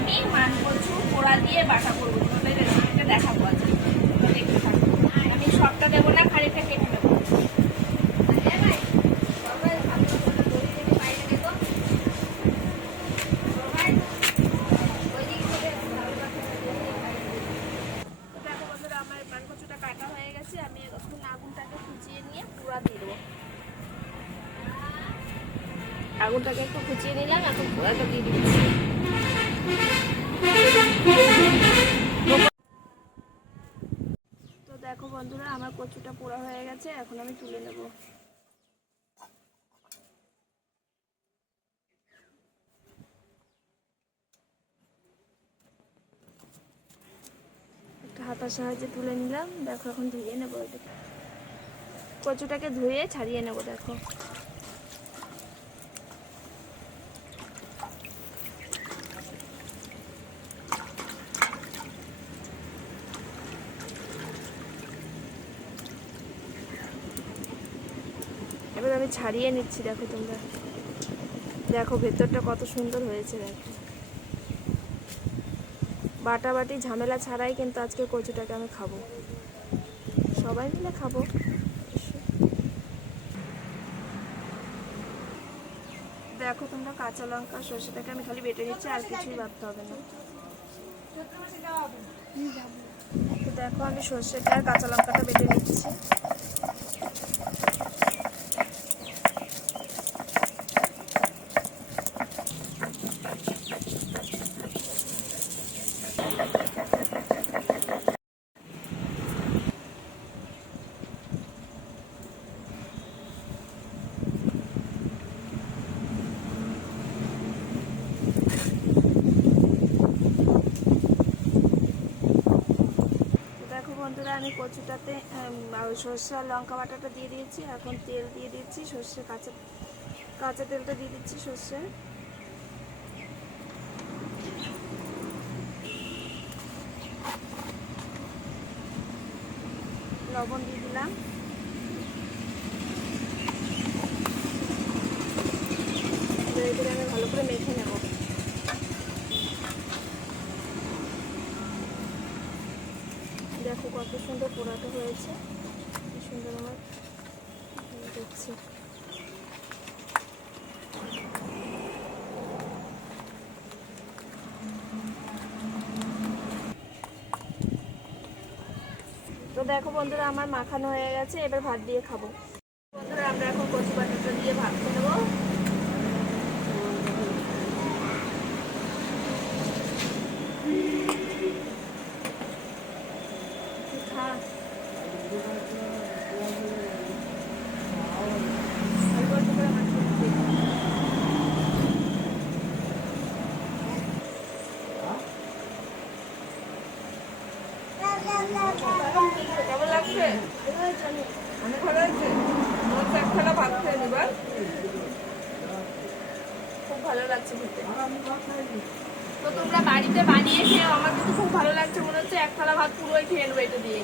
আমি মান কচু পোড়া দিয়ে বাটা করবো, তোমাদের রেসিপিটা দেখাবো আজকে, দেখতে থাকবো। আমি সবটা দেবো না, খানিকটা কেটে নেবো। আমার মান কচুটা কাটা হয়ে গেছে, আমি এখন আগুনটাকে খুঁচিয়ে নিয়ে পোড়া দিয়ে দেবো। আগুনটাকে একটু খুঁচিয়ে নিলাম, এখন পোড়াটা দিয়ে দিচ্ছি। তো দেখো বন্ধুরা, আমার কচুটা পোড়া হয়ে গেছে, এখন আমি তুলে নেব। একটা হাতার সাহায্যে তুলে নিলাম। দেখো এখন ধুয়ে নেবো, কচুটাকে ধুয়ে ছাড়িয়ে নেব। দেখো এবার আমি ছাড়িয়ে নিচ্ছি। দেখো তোমরা, দেখো ভেতরটা কত সুন্দর হয়েছে। দেখো বাটাবাটি ঝামেলা ছাড়াই কিন্তু আজকে কচুটাকে আমি খাবো, সবাই মিলে খাবো। দেখো তোমরা, কাঁচা লঙ্কা সর্ষেটাকে আমি খালি বেটে নিচ্ছি, আর কিছুই ভাবতে হবে না। তো দেখো আমি সর্ষেটা আর কাঁচা লঙ্কাটা বেটে নিচ্ছি। বন্ধুরা, আমি কচুটাতে সর্ষে আর লঙ্কা বাটাটা দিয়ে দিয়েছি। এখন তেল দিয়ে দিচ্ছি, সর্ষে কাঁচা তেলটা দিয়ে দিচ্ছি। সর্ষে লবণ দিয়ে দিলাম। এবারে আমি ভালো করে মেখে নেব। দেখো কত সুন্দর পোড়াটা হয়েছে, কি সুন্দর আমার দেখছি। তো দেখো বন্ধুরা, আমার মাখানো হয়ে গেছে, এবার ভাত দিয়ে খাবো। বন্ধুরা, আমরা এখন কচু বাটাটা দিয়ে ভাত খেয়ে নেবো। কেমন লাগছে? অনেক ভালো হয়েছে। এক থালা ভাত খেয়ে নিবার, খুব ভালো লাগছে খেতে। তো তোমরা বাড়িতে বানিয়ে খেয়ে, আমার কিন্তু খুব ভালো লাগছে, মনে হচ্ছে এক থালা ভাত পুরোই খেয়ে নেবো এটা দিয়ে।